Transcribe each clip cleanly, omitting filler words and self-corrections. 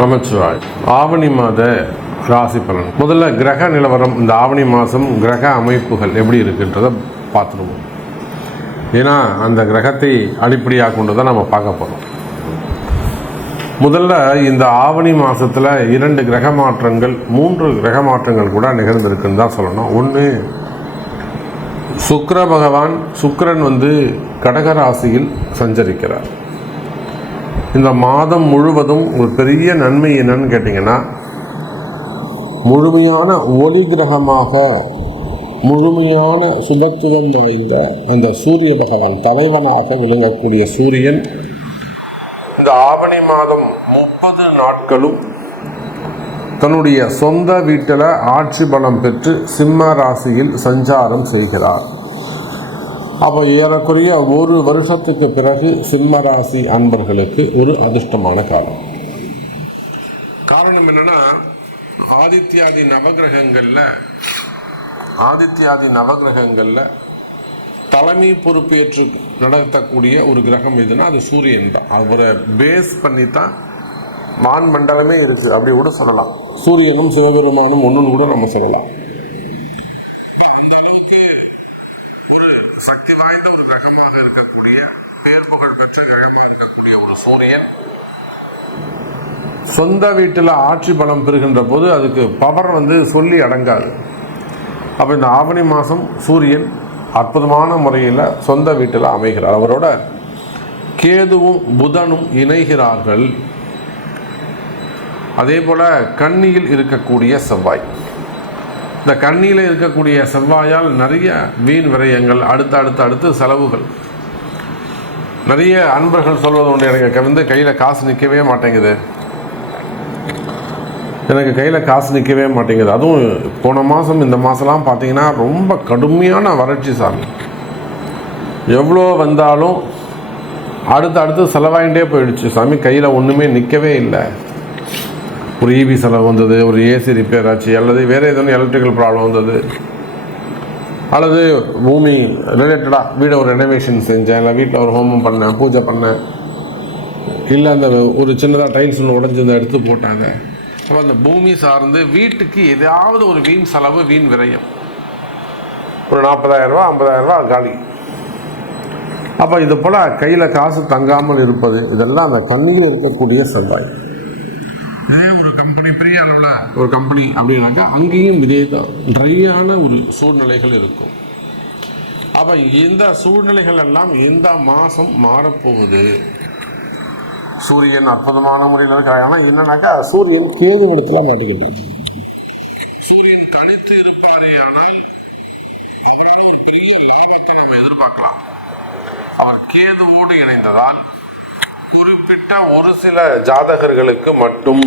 நமச்சிவாய். ஆவணி மாத ராசி பலன். முதல்ல கிரக நிலவரம், இந்த ஆவணி மாதம் கிரக அமைப்புகள் எப்படி இருக்குன்றதை பார்த்துருவோம். ஏன்னா அந்த கிரகத்தை அடிப்படையாக கொண்டு தான் நம்ம பார்க்க போகிறோம். முதல்ல இந்த ஆவணி மாதத்தில் 2 கிரக மாற்றங்கள், 3 கிரக மாற்றங்கள் கூட நிகழ்ந்திருக்குன்னு தான் சொல்லணும். ஒன்று, சுக்கிர பகவான், சுக்கிரன் கடகராசியில் சஞ்சரிக்கிறார். இந்த மாதம் முழுவதும் ஒரு பெரிய நன்மை என்னன்னு கேட்டிங்கன்னா, முழுமையான ஒளி கிரகமாக, முழுமையான சுபத்துவம் வாய்ந்த அந்த சூரிய பகவான், தலைவனாக விளங்கக்கூடிய சூரியன் இந்த ஆவணி மாதம் 30 நாட்களும் தன்னுடைய சொந்த வீட்டில் ஆட்சி பலம் பெற்று சிம்ம ராசியில் சஞ்சாரம் செய்கிறார். அப்போ ஏறக்குறைய 1 வருஷத்துக்கு பிறகு சிம்ம ராசி அன்பர்களுக்கு ஒரு அதிர்ஷ்டமான காலம். காரணம் என்னன்னா, ஆதித்யாதி நவகிரகங்கள்ல தலைமை பொறுப்பேற்று நடத்தக்கூடிய ஒரு கிரகம் எதுனா அது சூரியன் தான். அவரை பேஸ் பண்ணி தான் வான் மண்டலமே இருக்கு, அப்படி கூட சொல்லலாம். சூரியனும் சிவபெருமானும் ஒன்றுன்னு கூட நம்ம சொல்லலாம். சக்தி வாய்ந்த ஒரு கிரகமாக இருக்கக்கூடிய, பேர் புகழ் பெற்ற கிரகமாக இருக்கக்கூடிய ஒரு சூரியன் சொந்த வீட்டில் ஆட்சி பலம் பெறுகின்ற போது அதுக்கு பவர் சொல்லி அடங்காது. அப்போ இந்த ஆவணி மாதம் சூரியன் அற்புதமான முறையில் சொந்த வீட்டில் அமைகிறார். அவரோட கேதுவும் புதனும் இணைகிறார்கள். அதே போல கன்னியில் இருக்கக்கூடிய செவ்வாய், இந்த கண்ணியில் இருக்கக்கூடிய செவ்வாயால் நிறைய வீண் விரயங்கள், அடுத்து செலவுகள். நிறைய அன்பர்கள் சொல்வது உண்டு, எனக்கு கையில் காசு நிற்கவே மாட்டேங்குது, அதுவும் போன மாதம் இந்த மாதம்லாம் பார்த்தீங்கன்னா ரொம்ப கடுமையான வறட்சி சாமி. எவ்வளோ வந்தாலும் அடுத்து செலவாயிட்டே போயிடுச்சு சாமி, கையில் ஒன்றுமே நிற்கவே இல்லை. ஒரு இபி செலவு வந்தது, ஒரு ஏசி ரிப்பேர் ஆச்சு, அல்லது வேறு எதுவும் எலக்ட்ரிக்கல் ப்ராப்ளம் வந்தது, அல்லது பூமி ரிலேட்டடாக வீடை ஒரு ரெனோவேஷன் செஞ்சேன், இல்லை வீட்டில் ஒரு ஹோமம் பண்ணேன், பூஜை பண்ணேன், இல்லை அந்த ஒரு சின்னதாக டைல்ஸ் ஒன்று உடஞ்சி எடுத்து போட்டாங்க. அப்போ அந்த பூமி சார்ந்து வீட்டுக்கு ஏதாவது ஒரு வீண் செலவு, வீண் விரயம், ஒரு 40,000 ரூபா 50,000 ரூபா காலி. அப்போ இது போல் கையில் காசு தங்காமல் இருப்பது, இதெல்லாம் அந்த கண்ணியில் இருக்கக்கூடிய செவ்வாய். இதே ஒரு கம்பெனி, பெரிய அளவில் ஒரு கம்பெனி அப்படின்னாக்கா அங்கேயும் இதே தான் ட்ரையான ஒரு சூழ்நிலைகள் இருக்கும். அப்போ இந்த சூழ்நிலைகள் எல்லாம் இந்த மாதம் மாறப்போகுது. சூரியன் அற்புதமான முறையில் இருக்காங்க. ஆனால் என்னன்னாக்கா சூரியன் கேது இடத்துல மாட்டிக்கிட்டு, சூரியன் தனித்து இருப்பாரே ஆனால் அவரால் ஒரு பெரிய லாபத்தை நம்ம எதிர்பார்க்கலாம். அவர் கேதுவோடு இணைந்ததால் குறிப்பிட்ட ஒரு சில ஜாதகர்களுக்கு மட்டும்,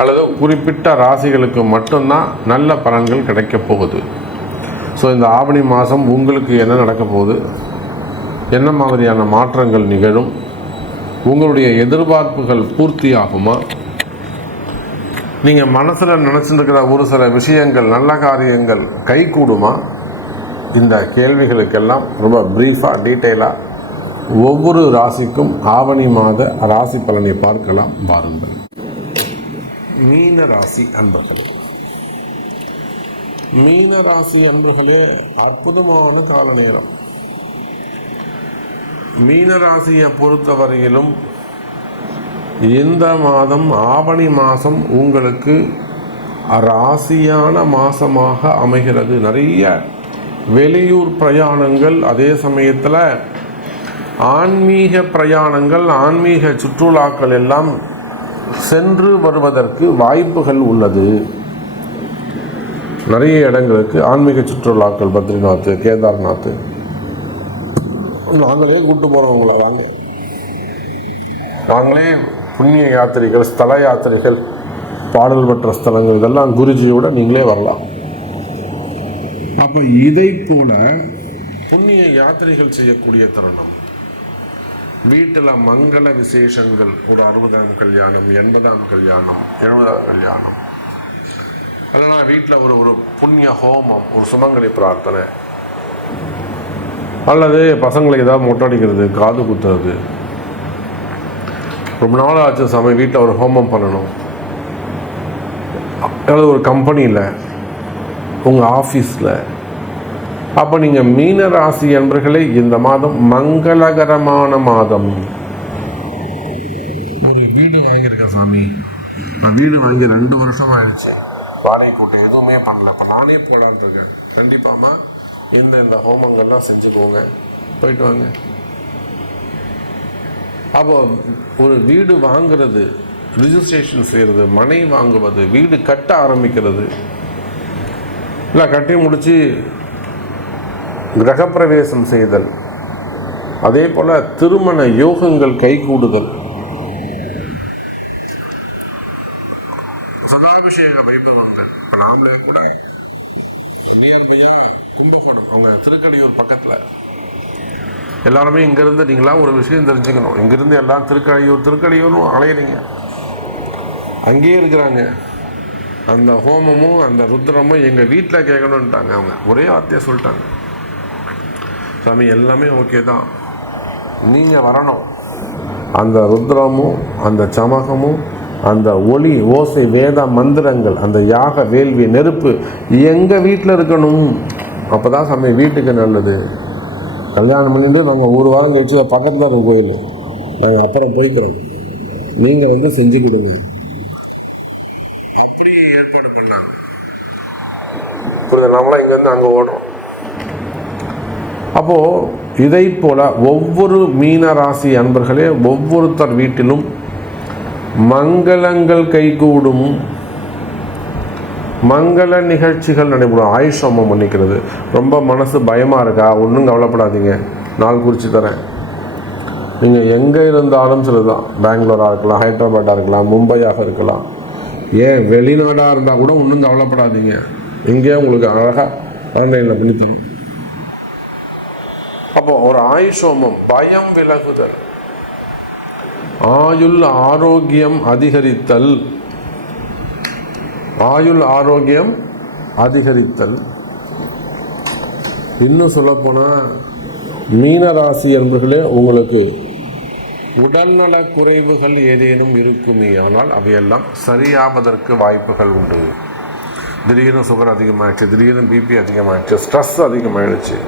அல்லது குறிப்பிட்ட ராசிகளுக்கு மட்டும்தான் நல்ல பலன்கள் கிடைக்க போகுது. ஸோ இந்த ஆவணி மாதம் உங்களுக்கு என்ன நடக்க போகுது, என்ன மாதிரியான மாற்றங்கள் நிகழும், உங்களுடைய எதிர்பார்ப்புகள் பூர்த்தி ஆகுமா, நீங்கள் மனசில் நினச்சிருக்கிற ஒரு சில விஷயங்கள், நல்ல காரியங்கள் கைகூடுமா, இந்த கேள்விகளுக்கெல்லாம் ரொம்ப ப்ரீஃபாக டீட்டெயிலாக ஒவ்வொரு ராசிக்கும் ஆவணி மாத ராசி பலனை பார்க்கலாம். வாருங்கள். மீன ராசி அன்பர்களே, அற்புதமான கால நேரம். மீன ராசியை பொறுத்தவரையிலும் இந்த மாதம் ஆவணி மாதம் உங்களுக்கு ராசியான மாதமாக அமைகிறது. நிறைய வெளியூர் பிரயாணங்கள், அதே சமயத்தில் ஆன்மீக பிரயாணங்கள், ஆன்மீக சுற்றுலாக்கள் எல்லாம் சென்று வருவதற்கு வாய்ப்புகள் உள்ளது. நிறைய இடங்களுக்கு ஆன்மீக சுற்றுலாக்கள், பத்ரிநாத், கேதார்நாத், நாங்களே கூப்பிட்டு போகிறவங்கள வாங்க, நாங்களே புண்ணிய யாத்திரைகள், ஸ்தல யாத்திரைகள், பாடல் பெற்ற ஸ்தலங்கள், இதெல்லாம் குருஜியோட நீங்களே வரலாம். அப்போ இதை போல புண்ணிய யாத்திரைகள் செய்யக்கூடிய தருணம், வீட்டில் மங்கள விசேஷங்கள், ஒரு 60ஆம் கல்யாணம், 80ஆம் கல்யாணம், 70ஆம் கல்யாணம், இல்லைனா வீட்டில் ஒரு புண்ணிய ஹோமம், ஒரு சுமங்கலி பிரார்த்தனை, அல்லது பசங்களுக்கு ஏதாவது மொட்டை அடிக்கிறது, காது குத்துறது, ரொம்ப நாள் ஆச்சு சாமி வீட்டில் ஒரு ஹோமம் பண்ணணும், அல்லது ஒரு கம்பெனியில், உங்கள் ஆஃபீஸில். அப்போ நீங்கள் மீன ராசி என்பர்களே, இந்த மாதம் மங்களகரமான மாதம். ஒரு வீடு வாங்கியிருக்கேன் சாமி, நான் வீடு வாங்கி 2 வருஷம் ஆயிடுச்சு, வாடகை கூட்டம் எதுவுமே பண்ணல, இப்போ நானே போகலான்னு இருக்கேன். கண்டிப்பாக இந்த ஹோமங்கள்லாம் செஞ்சுக்கோங்க, போயிட்டு வாங்க. அப்போ ஒரு வீடு வாங்குறது, ரிஜிஸ்ட்ரேஷன் செய்கிறது, மனை வாங்குவது, வீடு கட்ட ஆரம்பிக்கிறது, இல்லை கட்டி முடித்து கிரகப்பிரவேசம் செய்தல், அதே போல் திருமண யோகங்கள் கைகூடுதல், சதாபிஷேக வைபவங்கள். இப்போ நாமளே கூட கும்பகோணம், அவங்க திருக்கடையூர் பக்கத்தில், எல்லாருமே இங்கேருந்து நீங்களாம் ஒரு விஷயம் தெரிஞ்சுக்கணும். இங்கேருந்து எல்லாம் திருக்கடையூரும் அலையிறீங்க, அங்கேயே இருக்கிறாங்க. அந்த ஹோமமும் அந்த ருத்ரமும் எங்கள் வீட்டில் கேட்கணுன்ட்டாங்க. அவங்க ஒரே வார்த்தையை சொல்லிட்டாங்க, சாமி எல்லாமே ஓகே தான், நீங்கள் வரணும். அந்த ருத்ரமும் அந்த சமகமும் அந்த ஒளி ஓசை வேத மந்திரங்கள், அந்த யாக வேள்வி நெருப்பு எங்கள் வீட்டில் இருக்கணும். அப்போ தான் சாமி வீட்டுக்கு நல்லது. கல்யாணம் பண்ணிட்டு நாங்கள் 1 வாரம் கழிச்சு பக்கத்தில் இருக்க கோயில், நாங்கள் அப்புறம் போய்க்கிறோம், நீங்கள் செஞ்சுக்கிடுங்க. அப்படி ஏற்பாடு பண்ணாங்க. புரியுது? நம்மளாம் இங்கேருந்து அங்கே ஓடுறோம். அப்போது இதை போல் ஒவ்வொரு மீன ராசி அன்பர்களே, ஒவ்வொருத்தர் வீட்டிலும் மங்களங்கள் கைகூடும், மங்கள நிகழ்ச்சிகள் நடைபெறும். ஆயுஷ் ஹோமம் பண்ணிக்கிறது. ரொம்ப மனசு பயமாக இருக்கா? ஒன்றும் கவலைப்படாதீங்க, நாள் குறித்து தரேன். நீங்கள் எங்கே இருந்தாலும் சொல்லுதான், பெங்களூராக இருக்கலாம், ஹைதராபாடாக இருக்கலாம், மும்பையாக இருக்கலாம், ஏன் வெளிநாடாக இருந்தால் கூட ஒன்றும் கவலைப்படாதீங்க, இங்கே உங்களுக்கு அழகாக ஆன்லைனில் பண்ணித்தரும். அப்போ ஒரு ஆயுஷ் ஹோமம், பயம் விலகுதல், ஆயுள் ஆரோக்கியம் அதிகரித்தல், ஆயுள் ஆரோக்கியம் அதிகரித்தல். இன்னும் சொல்லப்போனால் மீனராசி என்பர்களே, உங்களுக்கு உடல்நல குறைவுகள் ஏதேனும் இருக்குமே ஆனால் அவையெல்லாம் சரியாவதற்கு வாய்ப்புகள் உண்டு. திடீர்னு சுகர் அதிகமாகிடுச்சு, திடீர்னு பிபி அதிகமாகிடுச்சு, ஸ்ட்ரெஸ் அதிகமாகிடுச்சு,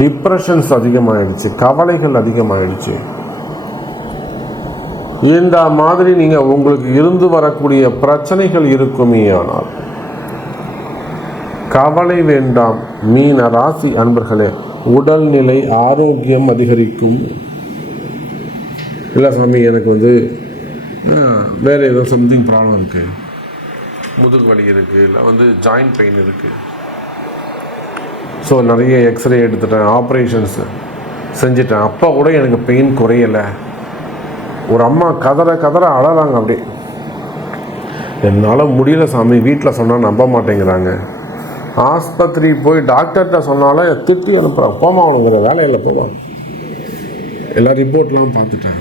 டிப்ரெஷன்ஸ் அதிகமாகிடுச்சு, கவலைகள் அதிகமாகிடுச்சு, இந்த மாதிரி நீங்கள் உங்களுக்கு இருந்து வரக்கூடிய பிரச்சனைகள் இருக்குமே ஆனால் கவலை வேண்டாம். மீன ராசி அன்பர்களே, உடல்நிலை ஆரோக்கியம் அதிகரிக்கும். இல்லை சாமி எனக்கு வேறு ஏதோ சம்திங் ப்ராப்ளம் இருக்குது, முதுகு வலி இருக்குது, இல்லை ஜாயிண்ட் பெயின் இருக்குது, ஸோ நிறைய எக்ஸ்ரே எடுத்துட்டேன், ஆப்ரேஷன்ஸு செஞ்சிட்டேன், அப்போ கூட எனக்கு பெயின் குறையலை. ஒரு அம்மா கதற அழறாங்க, அப்படியே என்னால் முடியல சாமி, வீட்டில் சொன்னால் நம்ப மாட்டேங்கிறாங்க, ஆஸ்பத்திரி போய் டாக்டர்கிட்ட சொன்னாலும் திட்டி அனுப்புகிறாங்க, போமா அவனுங்கிற வேலையில் போவாங்க, எல்லா ரிப்போர்ட்லாம் பார்த்துட்டேன்.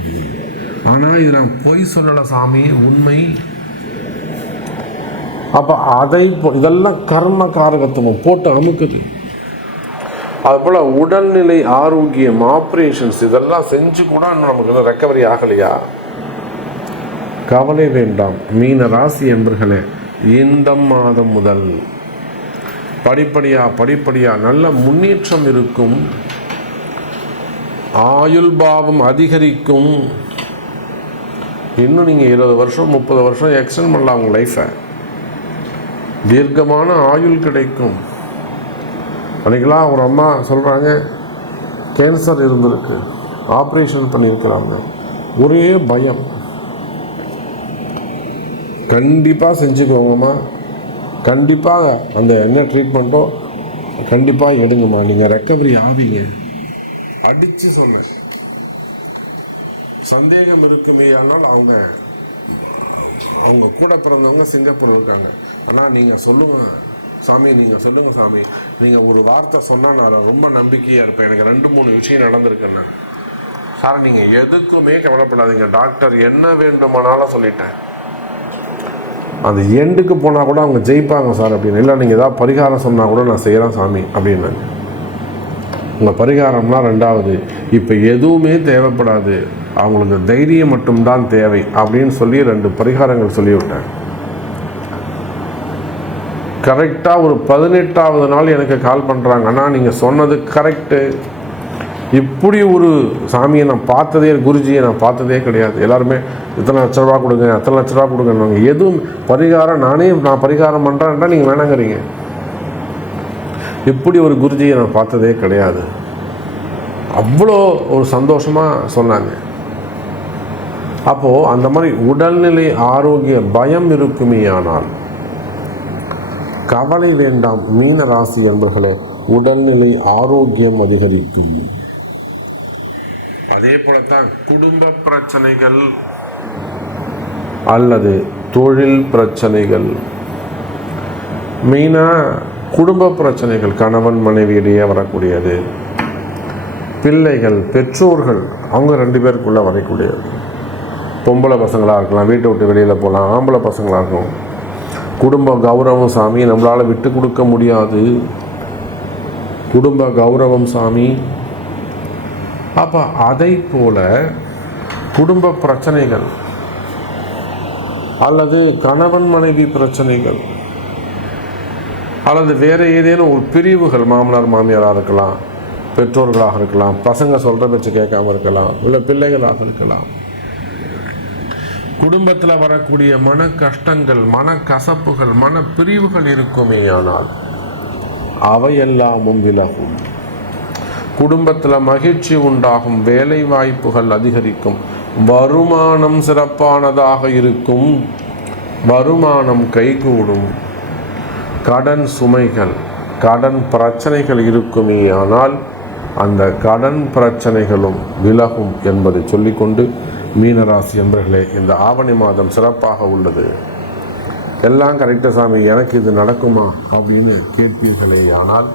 ஆனால் இது நான் பொய் சொல்லலை சாமி, உண்மை. அப்போ இதெல்லாம் கர்ம காரகத்துவம் போட்டு அமுக்குது. அதுபோல் உடல்நிலை ஆரோக்கியம், ஆப்ரேஷன்ஸ் இதெல்லாம் செஞ்சு கூட இன்னும் நமக்கு ரெக்கவரி ஆகலையா? கவலை வேண்டாம் மீன ராசி என்பர்களே, இந்த மாதம் முதல் படிப்படியாக நல்ல முன்னேற்றம் இருக்கும். ஆயுள் பாவம் அதிகரிக்கும். இன்னும் நீங்கள் 20 வருஷம் 30 வருஷம் எக்ஸ்டெண்ட் பண்ணலாம் உங்கள் லைஃப்பை. தீர்க்கமான ஆயுள் கிடைக்கும். அன்றைக்கெல்லாம் ஒரு அம்மா சொல்கிறாங்க, கேன்சர் இருந்திருக்கு, ஆப்ரேஷன் பண்ணியிருக்கிறாங்க, ஒரே பயம். கண்டிப்பாக செஞ்சுக்கோங்கம்மா, கண்டிப்பாக அந்த என்ன ட்ரீட்மெண்ட்டோ கண்டிப்பாக எடுங்கம்மா, நீங்கள் ரெக்கவரி ஆவீங்க. அடித்து சொன்னேன். சந்தேகம் இருக்குமே ஆனால் அவங்க கூட பிறந்தவங்க சிங்கப்பூர் இருக்காங்க. ஆனால் நீங்கள் சொல்லுங்கள் சாமி, நீங்கள் சொல்லுங்கள் சாமி, நீங்கள் ஒரு வார்த்தை சொன்னால் நான் ரொம்ப நம்பிக்கையாக இருப்பேன், எனக்கு 2-3 விஷயம் நடந்திருக்குண்ணா. சார் நீங்கள் எதுக்குமே கவலைப்படாதீங்க, டாக்டர் என்ன வேண்டுமானாலும் சொல்லிட்டேன், அந்த எண்டுக்கு போனால் கூட அவங்க ஜெயிப்பாங்க சார் அப்படின்னு. இல்லை நீங்கள் ஏதாவது பரிகாரம் சொன்னால் கூட நான் செய்கிறேன் சாமி அப்படின்னாங்க. உங்கள் பரிகாரம்லாம் 2வது, இப்போ எதுவுமே தேவைப்படாது, அவங்களுக்கு தைரியம் மட்டும்தான் தேவை அப்படின்னு சொல்லி 2 பரிகாரங்கள் சொல்லிவிட்டேன். கரெக்டாக ஒரு 18வது நாள் எனக்கு கால் பண்ணுறாங்க, அண்ணா நீங்கள் சொன்னது கரெக்டு. இப்படி ஒரு சாமியை நான் பார்த்ததே, குருஜியை நான் பார்த்ததே கிடையாது. எல்லாருமே இத்தனை லட்ச ரூபா கொடுங்க, அத்தனை லட்ச ரூபா கொடுங்க, எதுவும் பரிகாரம் நான் பரிகாரம் பண்ணுறேன்டா நீங்கள் வேணாங்கிறீங்க. இப்படி ஒரு குருஜியை நான் பார்த்ததே கிடையாது. அவ்வளோ ஒரு சந்தோஷமாக சொன்னாங்க. அப்போது அந்த மாதிரி உடல்நிலை ஆரோக்கிய பயம் இருக்குமே, ஆனால் கவலை வேண்டாம் மீன ராசி என்பர்களே, உடல்நிலை ஆரோக்கியம் அதிகரிக்கும். அதே போலத்தான் குடும்ப பிரச்சனைகள் அல்லது தொழில் பிரச்சனைகள், மெயினாக குடும்ப பிரச்சனைகள், கணவன் மனைவியிடையே வரக்கூடியது, பிள்ளைகள் பெற்றோர்கள் அவங்க 2 பேருக்குள்ளே வரக்கூடியது, பொம்பளை பசங்களாக இருக்கலாம், வீட்டை விட்டு வெளியில் போகலாம், ஆம்பளை பசங்களாக இருக்கும். குடும்ப கௌரவம் சாமி நம்மளால் விட்டு கொடுக்க முடியாது. குடும்ப கௌரவம் சாமி. அப்போ அதை போல குடும்ப பிரச்சனைகள் அல்லது கணவன் மனைவி பிரச்சனைகள் அல்லது வேறு ஏதேனும் ஒரு பிரிவுகள், மாமனார் மாமியாராக இருக்கலாம், பெற்றோர்களாக இருக்கலாம், பசங்க சொல்கிற பேச்சு கேட்காம இருக்கலாம், இல்லை பிள்ளைகளாக இருக்கலாம். குடும்பத்தில் வரக்கூடிய மன கஷ்டங்கள், மன கசப்புகள், மன பிரிவுகள் இருக்குமே, ஆனால் அவையெல்லாமும் விலகும். குடும்பத்தில் மகிழ்ச்சி உண்டாகும், வேலை வாய்ப்புகள் அதிகரிக்கும், வருமானம் சிறப்பானதாக இருக்கும், வருமானம் கைகூடும். கடன் சுமைகள், கடன் பிரச்சனைகள் இருக்குமே, ஆனால் அந்த கடன் பிரச்சனைகளும் விலகும் என்பதை சொல்லிக்கொண்டு, மீனராசி என்பர்களே, இந்த ஆவணி மாதம் சிறப்பாக உள்ளது. எல்லாம் கரெக்டாக சாமி, எனக்கு இது நடக்குமா அப்படின்னு கேட்பீர்களே, ஆனால்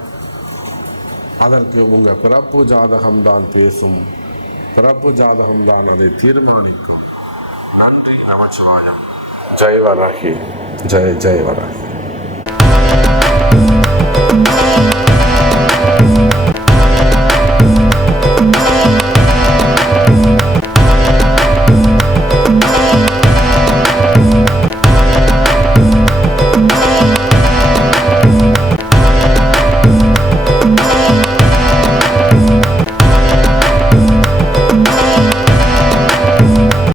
அதற்கு உங்கள் பிறப்பு ஜாதகம்தான் பேசும். பிறப்பு ஜாதகம்தான் அதை தீர்மானிக்கும். நன்றி நமச்சிவாயம். ஜெய் வராகி. ஜெய் ஜெய் வராகி.